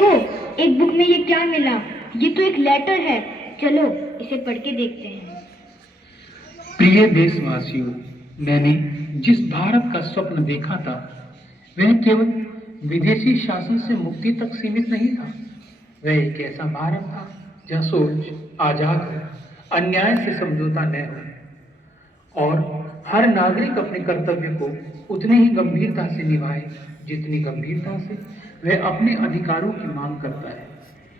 देखो, एक बुक में ये क्या मिला। ये तो एक लेटर है। चलो इसे पढ़ के देखते हैं। प्रिय देशवासियों, मैंने जिस भारत का स्वप्न देखा था वह केवल विदेशी शासन से मुक्ति तक सीमित नहीं था। वह एक ऐसा भारत था जहाँ सोच आजाद हो, अन्याय से समझौता न हो और हर नागरिक अपने कर्तव्य को उतनी ही गंभीरता से निभाए जितनी गंभीरता से वह अपने अधिकारों की मांग करता है।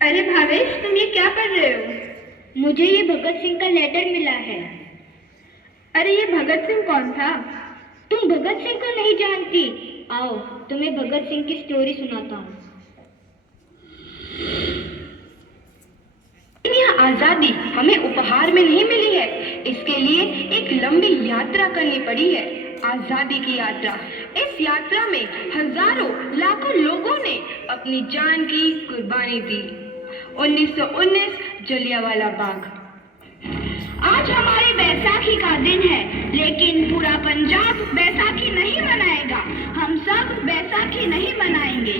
अरे भावेश, तुम ये क्या कर रहे हो? मुझे ये भगत सिंह का लेटर मिला है। अरे ये भगत सिंह कौन था? तुम भगत सिंह को नहीं जानती? आओ तुम्हें भगत सिंह की स्टोरी सुनाता हूँ। यह आजादी हमें उपहार में नहीं मिली है, इसके लिए एक लंबी यात्रा करनी पड़ी है। आजादी की यात्रा। इस यात्रा में हजारों लाखों लोगों ने अपनी जान की कुर्बानी दी। 1919 जलियांवाला बाग। आज हमारी बैसाखी का दिन है, लेकिन पूरा पंजाब बैसाखी नहीं मनाएगा। हम सब बैसाखी नहीं मनाएंगे।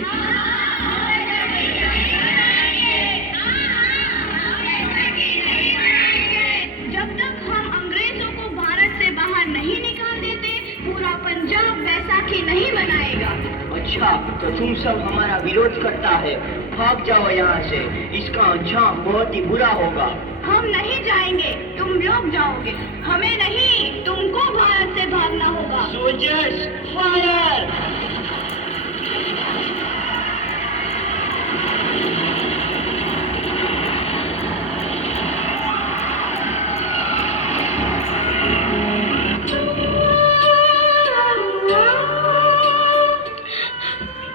जब तक हम अंग्रेजों को भारत से बाहर नहीं निकाल देते, पूरा पंजाब बैसाखी नहीं मनाएगा। अच्छा, तो तुम सब हमारा विरोध करता है। भाग जाओ यहाँ से, इसका अंजाम बहुत ही बुरा होगा। हम नहीं जाएंगे, तुम लोग जाओगे। हमें नहीं, तुमको भारत से भागना होगा। Soldiers fire!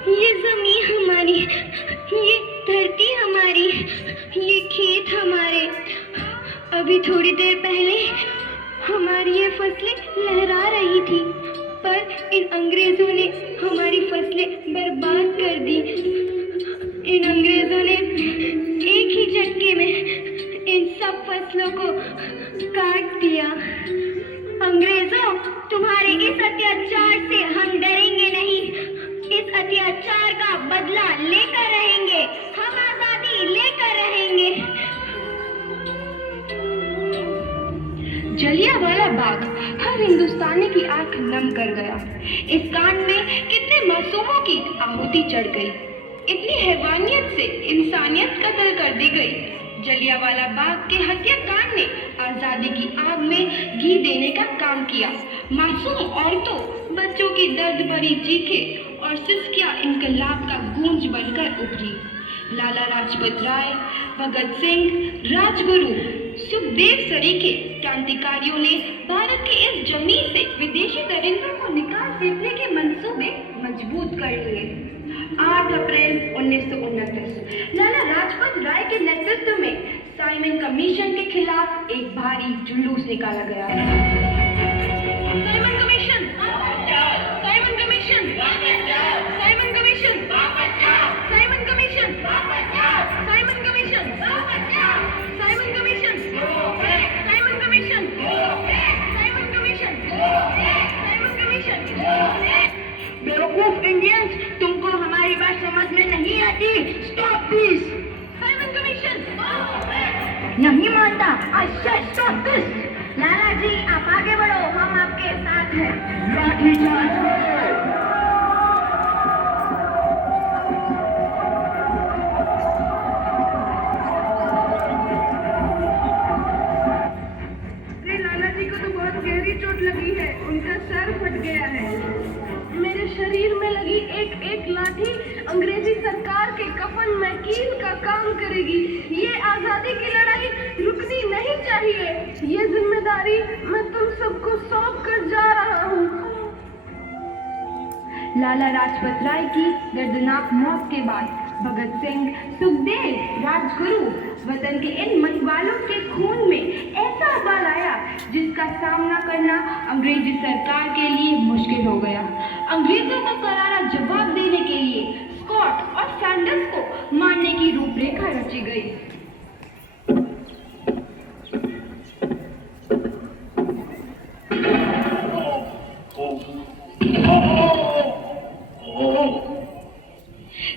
ये जमीन हमारी, ये धरती हमारी, ये खेत हमारे। अभी थोड़ी देर पहले हमारी ये फसलें लहरा रही थी, पर इन अंग्रेजों ने हमारी फसलें बर्बाद कर दी। इन अंग्रेजों ने एक ही झटके में इन सब फसलों को काट दिया। अंग्रेजों, तुम्हारे इस अत्याचार से हम डरेंगे नहीं। इस अत्याचार का बदला लेकर रहेंगे। हम आजादी लेकर रहेंगे। जलियांवाला बाग हर हिंदुस्तानी की आंख नम कर गया। इस कांड में कितने मासूमों की आहुति चढ़ गई। इतनी हैवानियत से इंसानियत कत्ल कर दी गई। जलियांवाला बाग के हत्याकांड ने आजादी की आग में घी देने का काम किया। मासूम औरतों, बच्चों की दर्द भरी चीखें और सिसकियां इनकलाब का गूंज बनकर उभरी। लाला लाजपत राय, भगत सिंह, राजगुरु, सुखदेव सरीखे क्रांतिकारियों ने भारत की इस जमीन से विदेशी दरिंदों को निकाल फेंकने के मंसूबे मजबूत कर लिए। 8 अप्रैल 1929 लाला लाजपत राय के नेतृत्व में साइमन कमीशन के खिलाफ एक भारी जुलूस निकाला गया। Simon commission, Simon commission, Simon commission, Simon commission, Simon commission, Simon commission, Simon commission, Simon commission, Simon commission. बेवकूफ इंडियंस, तुमको हमारी बात समझ में नहीं आती। Stop this. Simon commission. नहीं मानता। अच्छा, स्टॉप दिस। लाला जी, आप आगे बढ़ो, हम आपके साथ हैं। लाठीचार्ज! लाला जी को तो बहुत गहरी चोट लगी है। उनका सर फट गया है। मेरे शरीर में लगी एक एक लाठी अंग्रेजी सरकार के कफन में कील का काम करेगी। ये आजादी की लड़ाई रुकनी नहीं चाहिए। ये जिम्मेदारी मैं तुम सबको सौंप कर जा रहा हूँ। लाला लाजपत राय की दर्दनाक मौत के बाद भगत सिंह, सुखदेव, राजगुरु वतन के इन मतवालों के खून में ऐसा उबाल आया जिसका सामना करना अंग्रेजी सरकार के लिए मुश्किल हो गया। अंग्रेजों को करारा जवाब देने के लिए स्कॉट और सैंडर्स को मारने की रूपरेखा रची गई।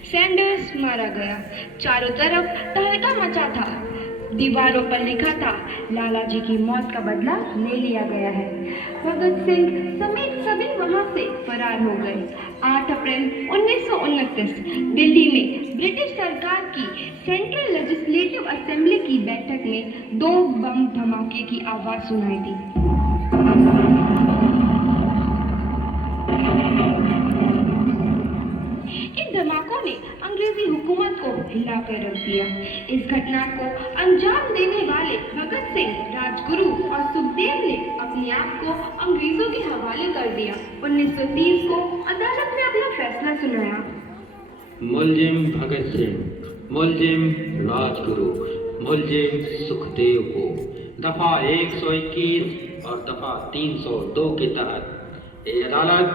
सैंडर्स मारा मारा गया। चारों तरफ तहलका मचा था। दीवारों पर लिखा था, लाला जी की मौत का बदला ले लिया गया है। भगत सिंह समेत सभी वहां से फरार हो गए। 8 अप्रैल 1929 दिल्ली में ब्रिटिश सरकार की सेंट्रल लेजिस्लेटिव असेंबली की बैठक में 2 बम धमाके की आवाज सुनाई दी। इन धमाकों ने अंग्रेजी हुकूमत को हिलाकर रख दिया। इस घटना को अंजाम देने वाले भगत सिंह, राजगुरु और सुखदेव ने अपने आप को अंग्रेजों के हवाले कर दिया। 1930 को अदालत ने अपना फैसला सुनाया। मुलजिम भगत सिंह, मुलजिम राजगुरु, मुलजिम सुखदेव को दफा 121 और दफा 302 के तहत ये अदालत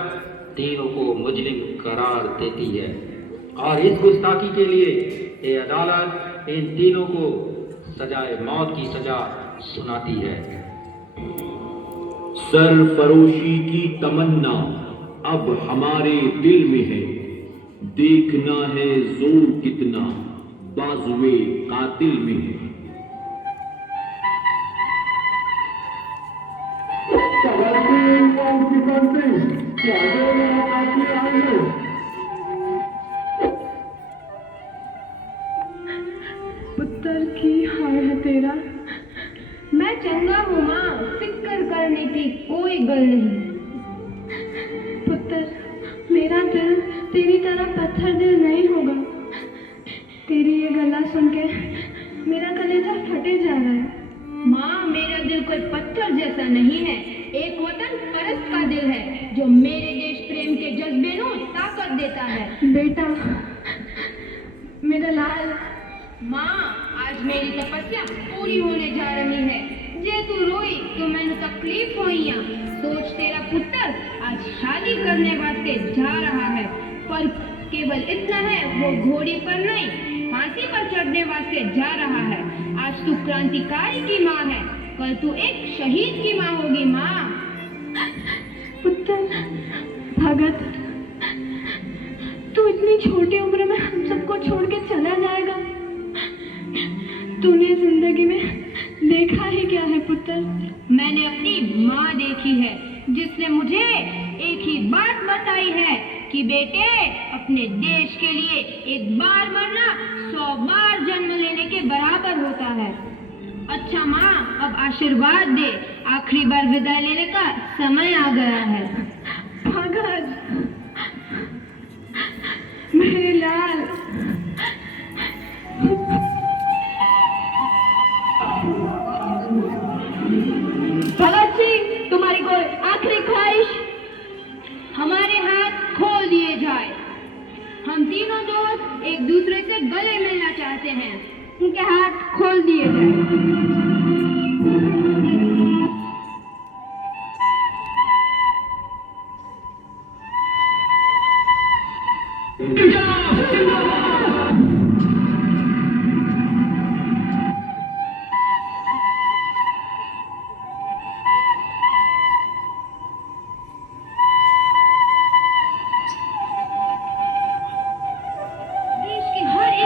तीनों को मुजरिम करार देती है और इस गुस्ताखी के लिए ये अदालत इन तीनों को सजाए मौत की सजा सुनाती है। सरफरोशी की तमन्ना अब हमारे दिल में है, देखना है जोर कितना बाजुए कातिल में है। पुत्र की हाय है तेरा। मैं चंगा हूँ माँ, फिक्र करने की कोई गल नहीं। पुत्र, मेरा दिल तेरी तरह पत्थर दिल नहीं होगा। तेरी ये गला सुन के मेरा कलेजा फटे जा रहा है। माँ, मेरा दिल कोई पत्थर जैसा नहीं है, एक वतन परस्त का दिल है जो मेरे देश प्रेम के जज्बे को ताकत देता है। बेटा, मेरा लाल। माँ, आज मेरी तपस्या पूरी होने जा रही है। जे तू रोई तो मैंने तकलीफ हुई। सोच, तेरा पुत्र आज शादी करने वास्ते जा रहा है, पर केवल इतना है, वो घोड़ी पर नहीं फांसी पर चढ़ने वास्ते जा रहा है। आज तू क्रांतिकारी की माँ है, कल तू एक शहीद की माँ होगी। माँ। पुत्र, भगत, तू इतनी छोटी उम्र में हम सबको छोड़ के चला जाएगा। तूने जिंदगी में देखा ही क्या है पुत्र? मैंने अपनी माँ देखी है, जिसने मुझे एक ही बात बताई है कि बेटे, अपने देश के लिए एक बार मरना 100 बार जन्म लेने के बराबर होता है। अच्छा माँ, अब आशीर्वाद दे, आखिरी बार विदाई लेने का समय आ गया है। भगत, मेरे लाल। भगत सिंह, तुम्हारी कोई आखिरी ख्वाहिश? हमारे हाथ खोल दिए जाए। हम तीनों दोस्त एक दूसरे से गले मिलना चाहते हैं। उनके हाथ खोल दिए जाए।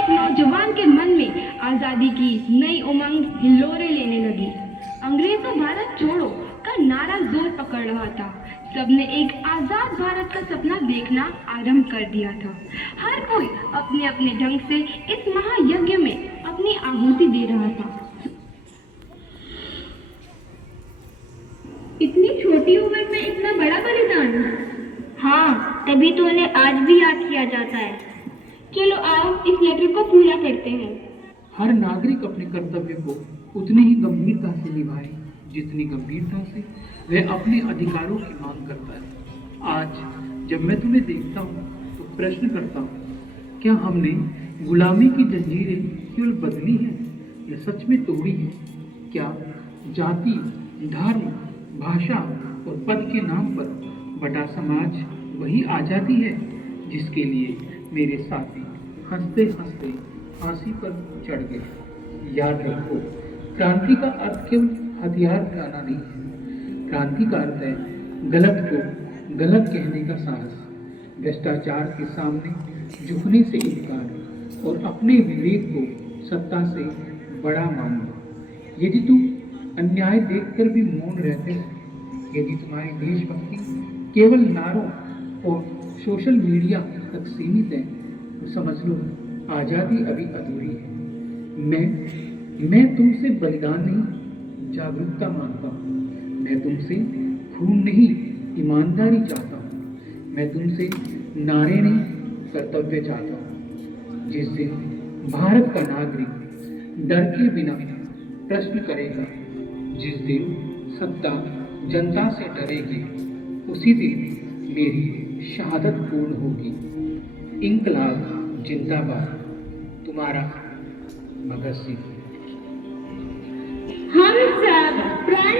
नौजवान के मन में आजादी की नई उमंग हिलोरे लेने लगी। अंग्रेजों भारत छोड़ो का नारा जोर पकड़ रहा था। सबने एक आजाद भारत का सपना देखना आरंभ कर दिया था। हर कोई अपने अपने ढंग से इस महायज्ञ में अपनी आहुति दे रहा था। इतनी छोटी उम्र में इतना बड़ा बलिदान। हाँ, तभी तो उन्हें आज भी याद किया जाता है। चलो आओ, इस लेटर को पूरा करते हैं। हर नागरिक अपने कर्तव्य को उतनी ही गंभीरता से निभाए जितनी गंभीरता से वह अपने अधिकारों की मांग करता है। आज जब मैं तुम्हें देखता हूँ तो प्रश्न करता हूँ, क्या हमने गुलामी की जंजीरें केवल बदली हैं या सच में तोड़ी हैं? क्या जाति, धर्म, भाषा और पद के नाम पर बटा समाज वही आजादी है जिसके लिए मेरे साथी हंसते हंसते फांसी पर चढ़ गए? याद रखो, क्रांति का अर्थ केवल हथियार उठाना नहीं है। क्रांति का अर्थ है गलत को गलत कहने का साहस, भ्रष्टाचार के सामने झुकने से इनकार, और अपने विवेक को सत्ता से बड़ा मान लो। यदि तुम अन्याय देखकर भी मौन रहते हो, यदि तुम्हारी देशभक्ति केवल नारों और सोशल मीडिया तक सीमित है, तो समझ लो आज़ादी अभी अधूरी है। मैं तुमसे बलिदान नहीं, जागरूकता मांगता हूँ। मैं तुमसे खून नहीं, ईमानदारी चाहता हूँ। मैं तुमसे नारे नहीं, कर्तव्य चाहता हूँ। जिस दिन भारत का नागरिक डर के बिना प्रश्न करेगा, जिस दिन सत्ता जनता से डरेगी, उसी दिन मेरी शहादत पूर्ण होगी। इंकलाब जिंदाबाद। तुम्हारा भगत सिंह। हम सब प्रण